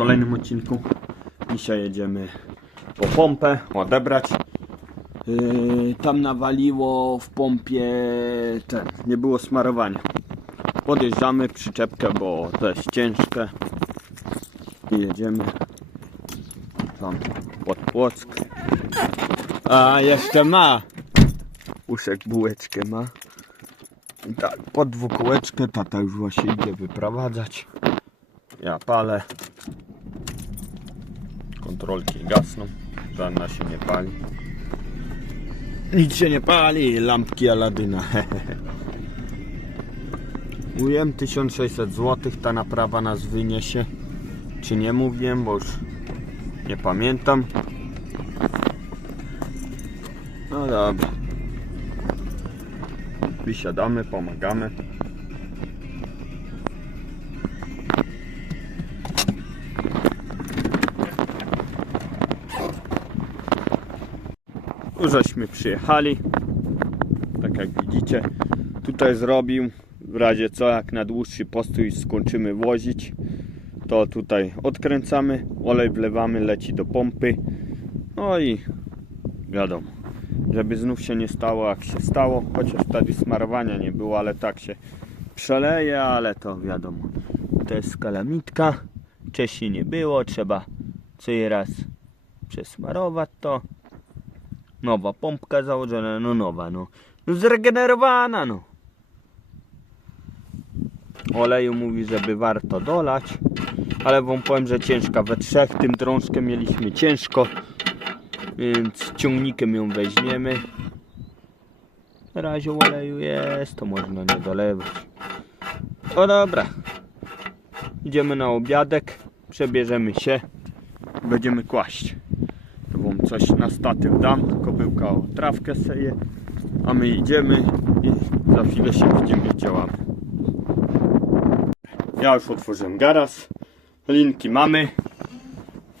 kolejnym odcinku. Dzisiaj jedziemy po pompę, odebrać. Yy, tam nawaliło w pompie ten, nie było smarowania. Podjeżdżamy przyczepkę, bo to jest ciężkie. I jedziemy tam pod Płock. A jeszcze ma. Uszek bułeczkę ma. Tak, pod dwukółeczkę tata już właśnie idzie wyprowadzać. Ja palę. Kontrolki gasną. Żadna się nie pali. Nic się nie pali. Lampki Aladyna. Mówiłem 1600 zł ta naprawa nas wyniesie. Czy nie mówiłem, bo już nie pamiętam. No dobra. Wysiadamy, pomagamy. Żeśmy przyjechali. Tak jak widzicie. Tutaj zrobił. W razie co, jak na dłuższy postój skończymy wozić, to tutaj odkręcamy, olej wlewamy, leci do pompy. No i wiadomo, żeby znów się nie stało jak się stało, chociaż wtedy smarowania nie było, ale tak się przeleje, ale to wiadomo. To jest skalamitka, wcześniej nie było, trzeba co raz przesmarować to. Nowa pompka założona, no nowa, no, no zregenerowana, no. Oleju mówi, żeby warto dolać, ale wam powiem, że ciężka. We trzech tym drążkiem mieliśmy ciężko, więc ciągnikiem ją weźmiemy. Na razie oleju jest, to można nie dolewać. O dobra, idziemy na obiadek, przebierzemy się, będziemy kłaść. Coś na statyw dam, kobyłka o trawkę seje, a my idziemy i za chwilę się widzimy, działamy. Ja już otworzyłem garaż. Linki mamy.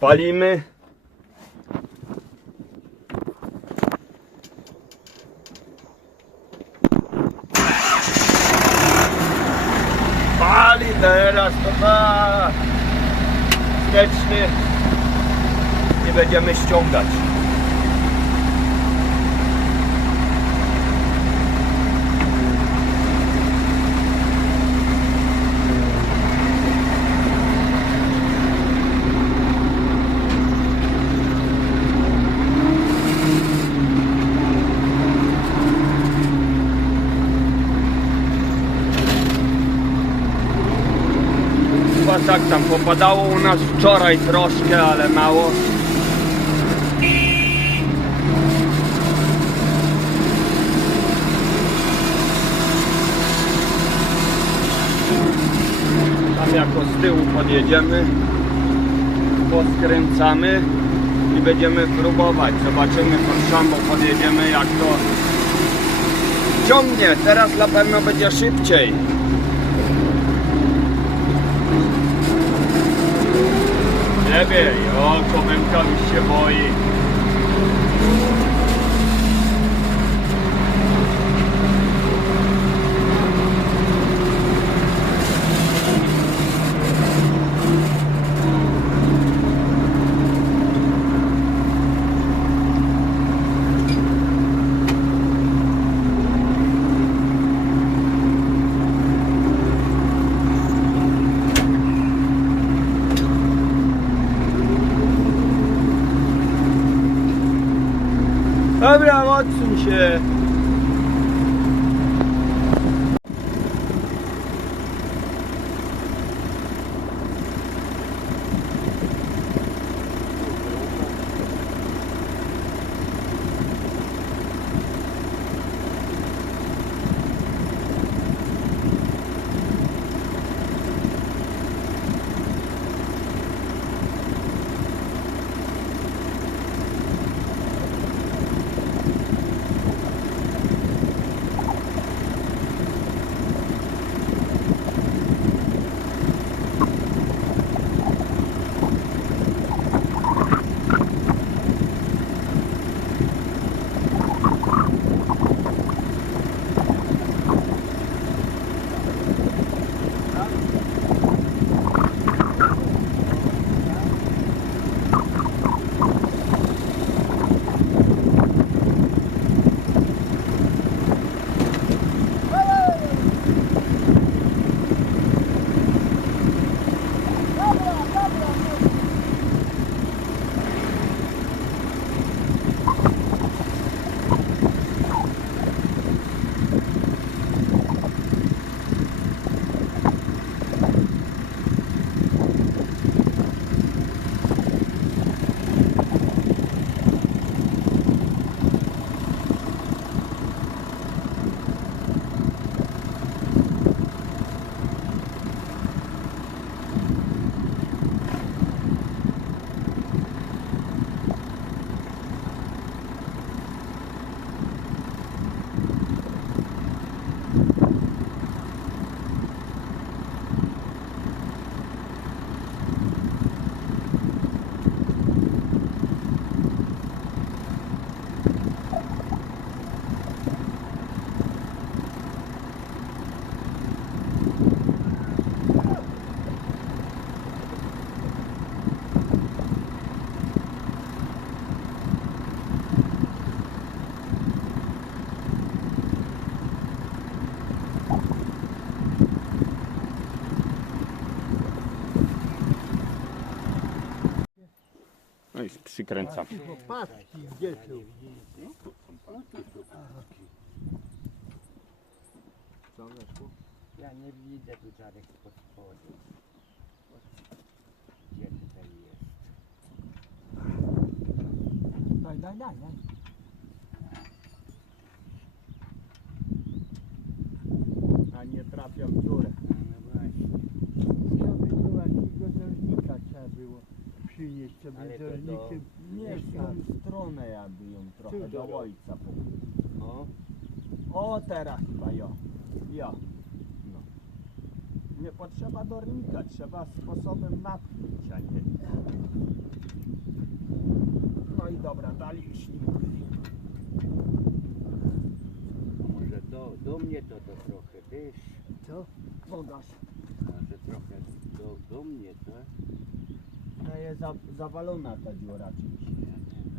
Palimy. Pali teraz to ma. Wsteczny. Będziemy ściągać. Tak tam popadało u nas wczoraj troszkę, ale mało. Jako z tyłu podjedziemy, poskręcamy i będziemy próbować. Zobaczymy pod szambo podjedziemy jak to ciągnie. Teraz na pewno będzie szybciej. Wiem, o, komemka już się boi. Przykręcam. Łopatki gdzie są? Co weszło? Ja nie widzę tu żadnych pod spodem. Gdzie tutaj jest? Daj, daj, daj, daj. A nie trafia w dziurę. No właśnie. Ja by było jakiego zernika trzeba było sobie Ale to do-. Nie w tą stronę jakby ją trochę do ojca. po- O, O teraz chyba jo. Jo. No. Nie potrzeba dornika, trzeba sposobem napchnięcia, a nie. No i dobra, dalej ślimki. może do, do mnie to, to trochę, wiesz? Co? Wodasz. Może trochę do, do mnie, to? Jest za, zawalona ta dziura czymś.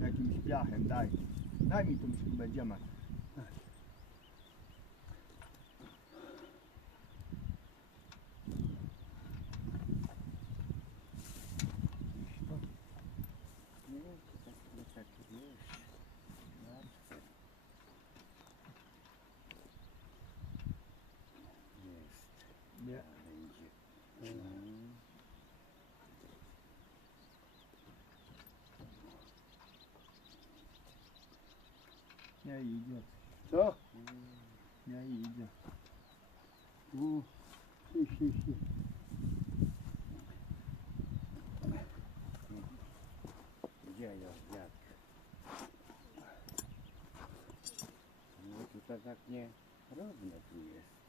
Jakimś piachem, daj. Daj mi tą śrubę, gdzie masz? Nie, to tak, no tak, wiesz. Łatwe. Jest. Nie. Będzie. Mm. Nie idzie. Co? Nie idzie. U, si, si, si. Gdzie ja, jak? No tutaj tak nie równo tu jest.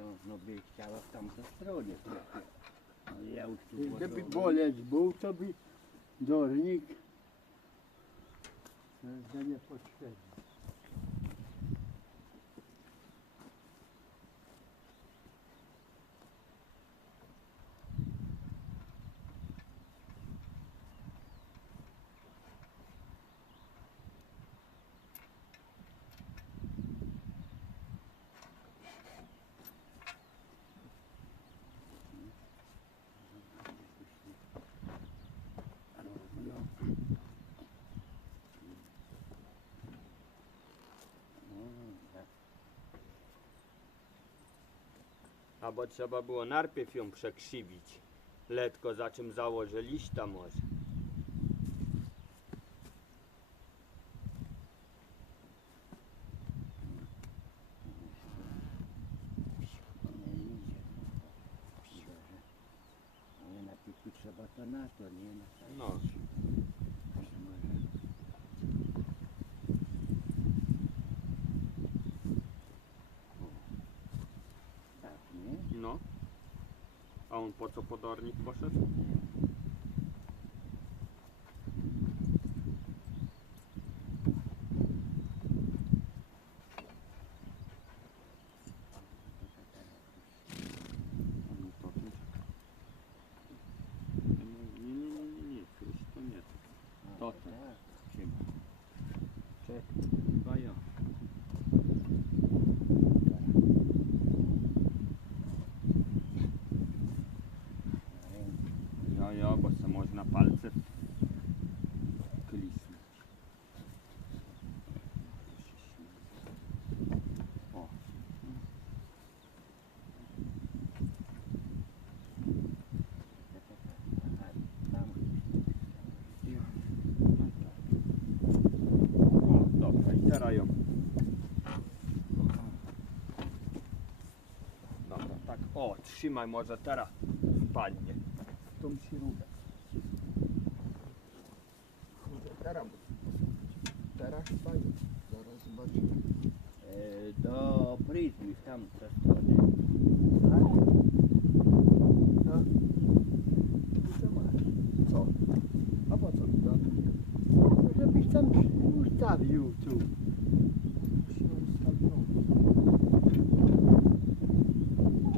O, no by chciała w tamtą stronę trochę. Ale ja już tu Gdyby boleć był, to by dornik to nie potrzebny. No, tak. Albo trzeba było najpierw ją przekrzywić. Letko za czym założę liśta może. Nie idzie. Szczerze. Ale najpierw tu trzeba to na to, nie na to. No. Może, może. O. Tak, nie? No. A on po co podornik poszedł? No to tu. Nie, nie, nie, nie, nie, już to nie. A, To tak. tu. Siema. Czekaj, chyba ja. Ja, ja, bo se można palce klisnąć. O, Tam o, dobra, i teraz ją. Dobra, tak, o, trzymaj, może teraz wpadnie. w Tą śrubę. Kurde, teraz Teraz jest. Zaraz zobaczymy. E, do pryzmy w tamtą stronę. No. To masz. Co? A po co? No, Żebyś tam ustawił tu. Się ustawiło.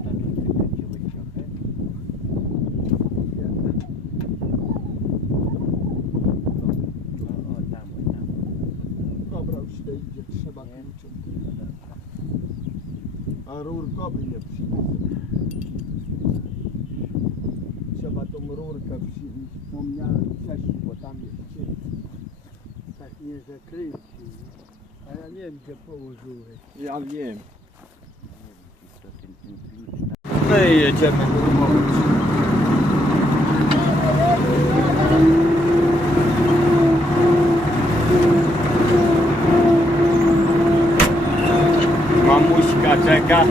To tu przykręciłeś trochę. O, o tam, o tam. Dobra, już nie idzie, trzeba Nie? kluczem. No dobra. A rurkowy nie przyniósł. trzeba tą rurkę przy... Wspomniałem wcześniej, bo tam jest cień. Tak nie zakręci. A ja nie wiem gdzie położyłeś. Ja wiem. No i jedziemy grubować. Mamuśka czeka.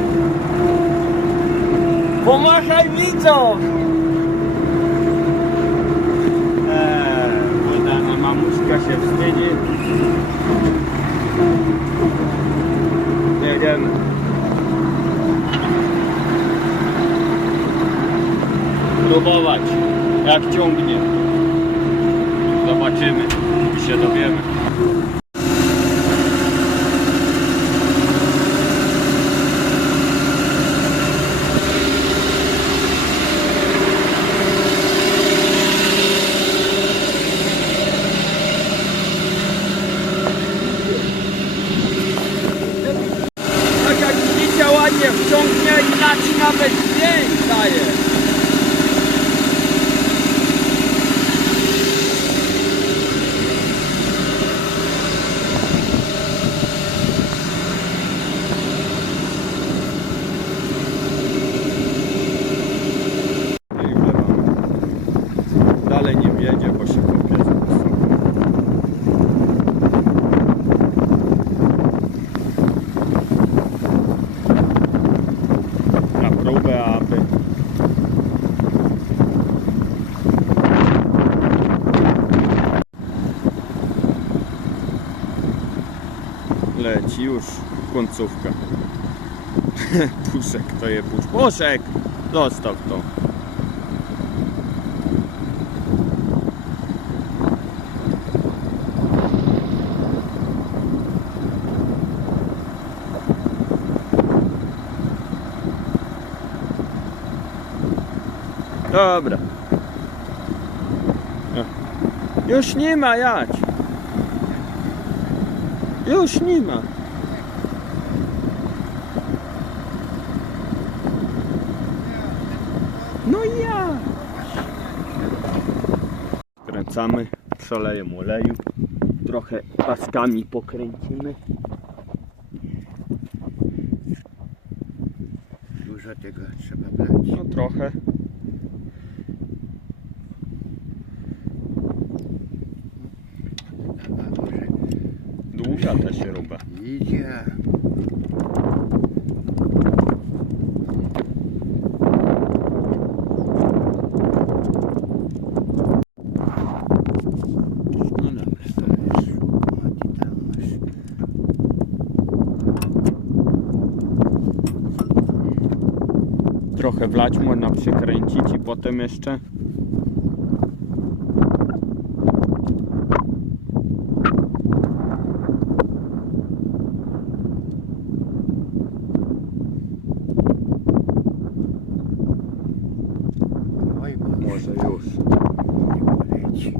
Pomachaj widzom! Eee, wydana mamuśka się wstydzi. Jedziemy. próbować jak ciągnie zobaczymy i się dowiemy tak jak ładnie wciągnie i inaczej nawet dźwięk daje I wlewamy. Dalej nie wiedzie, bo się kopie za wysoko. Na próbę, aby leci już końcówka. Puszek to je pusz. Puszek! Zostaw to. Dobra. Już nie ma jać. Już nie ma. No i ja. Kręcamy, przelejemy oleju. Trochę paskami pokręcimy. Dużo tego trzeba brać. No trochę. A może Długa ta śruba. idzie. No dobra, to już. O, ty tam masz. Trochę wlać można przykręcić i potem jeszcze. Bo Może już. nie poleci.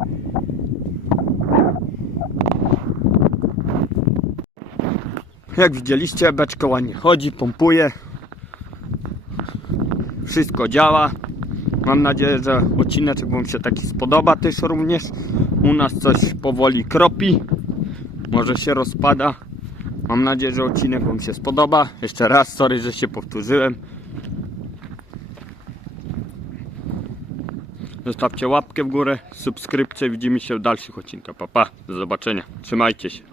Jak widzieliście, beczka ładnie chodzi, pompuje. Wszystko działa. Mam nadzieję, że odcinek Wam się taki spodoba też również. U nas coś powoli kropi. Może się rozpada. Mam nadzieję, że odcinek Wam się spodoba. Jeszcze raz, sorry, że się powtórzyłem. Zostawcie łapkę w górę, subskrypcję. Widzimy się w dalszych odcinkach. Pa, pa. Do zobaczenia. Trzymajcie się.